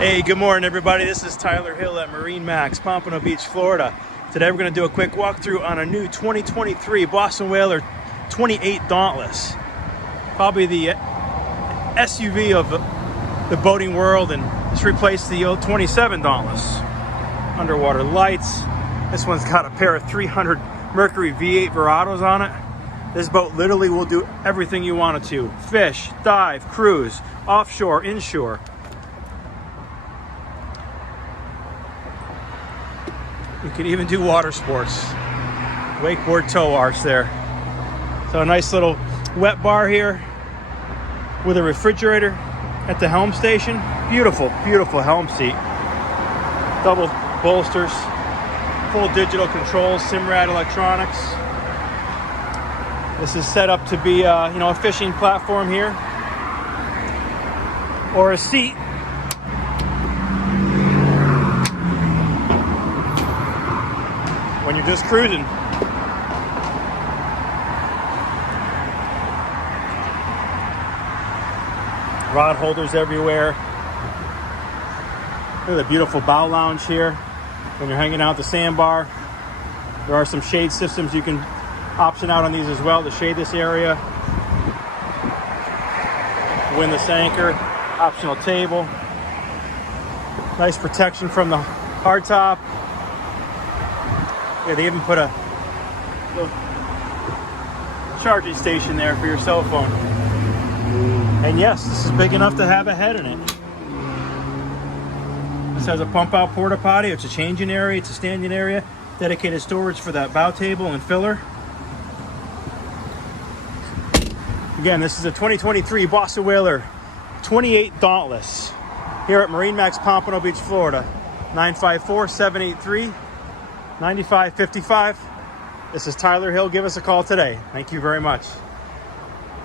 Hey, good morning everybody. This is Tyler Hill at MarineMax, Pompano Beach, Florida. Today we're going to do a quick walkthrough on a new 2023 Boston Whaler 28 Dauntless. Probably the SUV of the boating world, and just replaced the old 27 Dauntless. Underwater lights. This one's got a pair of 300 Mercury V8 Verados on it. This boat literally will do everything you want it to. Fish, dive, cruise, offshore, inshore. You can even do water sports. Wakeboard tow arch there. So a nice little wet bar here with a refrigerator at the helm station. Beautiful, beautiful helm seat. Double bolsters, full digital controls, Simrad electronics. This is set up to be a fishing platform here, or a seat. When you're just cruising. Rod holders everywhere. Look at the beautiful bow lounge here. When you're hanging out at the sandbar, there are some shade systems you can option out on these as well to shade this area. Windlass anchor, optional table. Nice protection from the hardtop. Yeah, they even put a little charging station there for your cell phone. And yes, this is big enough to have a head in it. This has a pump out porta potty. It's a changing area, it's a standing area, dedicated storage for that bow table and filler. Again, this is a 2023 Boston Whaler 28 Dauntless here at MarineMax, Pompano Beach, Florida. 954-783-9555. This is Tyler Hill. Give us a call today. Thank you very much.